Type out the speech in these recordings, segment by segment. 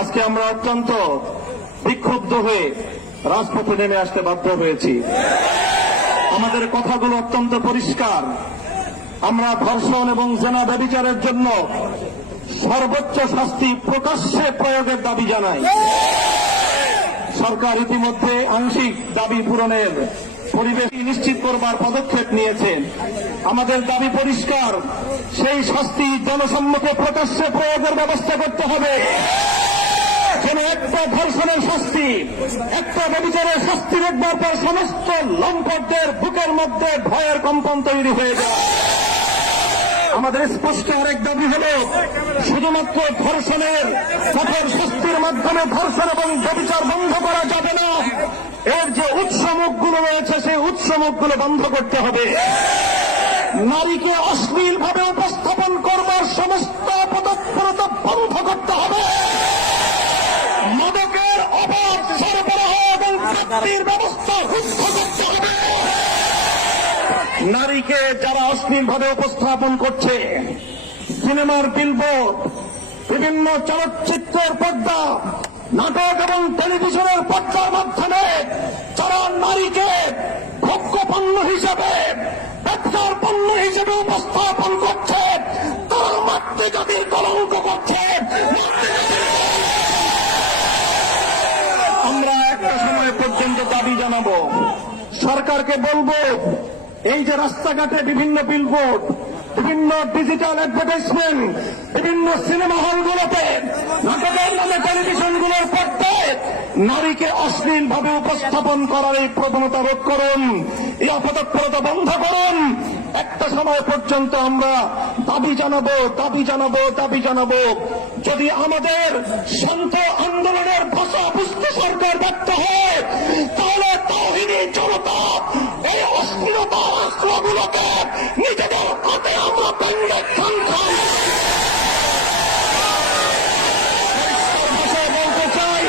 আজকে আমরা অত্যন্ত বিক্ষুব্ধ হয়ে রাজপথে নেমে আসতে বাধ্য হয়েছি। আমাদের কথাগুলো অত্যন্ত পরিষ্কার। আমরা ধর্ষণ এবং জেনা ব্যভিচারের জন্য সর্বোচ্চ শাস্তি প্রকাশ্যে প্রয়োগের দাবি জানাই। সরকার ইতিমধ্যে আংশিক দাবি পূরণের পরিবেশ নিশ্চিত করবার পদক্ষেপ নিয়েছেন। আমাদের দাবি পরিষ্কার, সেই শাস্তি জনসম্মুখে প্রকাশ্যে প্রয়োগের ব্যবস্থা করতে হবে। যেন একটা ধর্ষণের শাস্তি, একটা ব্যভিচারের শাস্তি দেখবার পর সমস্ত লম্পটদের বুকের মধ্যে ভয়ের কম্পন তৈরি হয়ে যায়। আমাদের স্পষ্ট আরেক দাবি হল, শুধুমাত্র ধর্ষণের কঠোর শাস্তির মাধ্যমে ধর্ষণ এবং ব্যভিচার বন্ধ করা যাবে না। এর যে উৎসমুখগুলো রয়েছে সেই উৎসমুখগুলো বন্ধ করতে হবে। নারীকে অশ্লীলভাবে উপস্থাপন করবার সমস্ত পদক্ষেপ বন্ধ করতে হবে। মাদকের অবাধ সরবরাহ এবং প্রাপ্তির ব্যবস্থা রুদ্ধ করতে হবে। নারীকে যারা অশ্লীলভাবে উপস্থাপন করছে, সিনেমার বিলবোর্ড, বিভিন্ন চলচ্চিত্রের পর্দা, নাটক এবং টেলিভিশনের পর্দার মাধ্যমে যারা নারীকে ভোগ্য পণ্য হিসেবে, ব্যবসার পণ্য হিসেবে উপস্থাপন করছে, তারা মাতৃজাতির কলঙ্ক করছে। আমরা একটা সময় পর্যন্ত দাবি জানাবো, সরকারকে বলবো, এই যে রাস্তাঘাটে বিভিন্ন বিলবোর্ড, বিভিন্ন ডিজিটাল অ্যাডভার্টাইজমেন্ট, বিভিন্ন সিনেমা হলগুলোতে, নাটকের নামে টেলিভিশনগুলোর পর্দায় নারীকে অশ্লীলভাবে উপস্থাপন করার এই প্রবণতা রোধ করুন, এই অপতৎপরতা বন্ধ করুন। একটা সময় পর্যন্ত আমরা দাবি জানাবো। যদি আমাদের শান্ত আন্দোলনের ভাষা বুঝতে সরকার ব্যর্থ হয়, তাহলে তাওহীদি জনতা এই অশ্লীলতা আখড়াগুলোকে নিজেদের হাতে আমরা ভেঙে খান। বলতে চাই,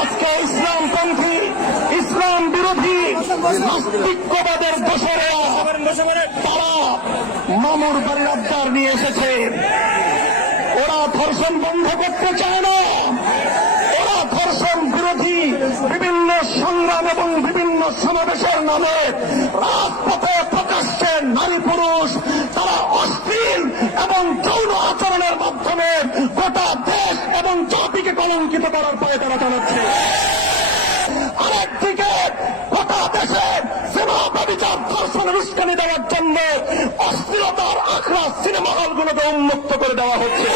আজকে ইসলামপন্থী, ইসলাম বিরোধী নাস্তিক্যবাদের দোষরেরা তারা মামুর বাড়ির আবদার নিয়ে এসেছে। ওরা ধর্ষণ বন্ধ করতে চায় না। ওরা ধর্ষণ বিরোধী বিভিন্ন সংগ্রাম এবং বিভিন্ন সমাবেশের নামে রাজপথে প্রকাশ্যে নারী পুরুষ তারা অশ্লীল এবং যৌন আচরণের মাধ্যমে গোটা দেশ এবং জাতিকে কলঙ্কিত করার পরে তারা চালাচ্ছে। আরেকদিকে গোটা দেশে সিনেমা ব্যভিচার ধর্ষণের উস্কানি দেওয়ার জন্য অশ্লীলতার আখড়া সিনেমা হলগুলোকে উন্মুক্ত করে দেওয়া হচ্ছে।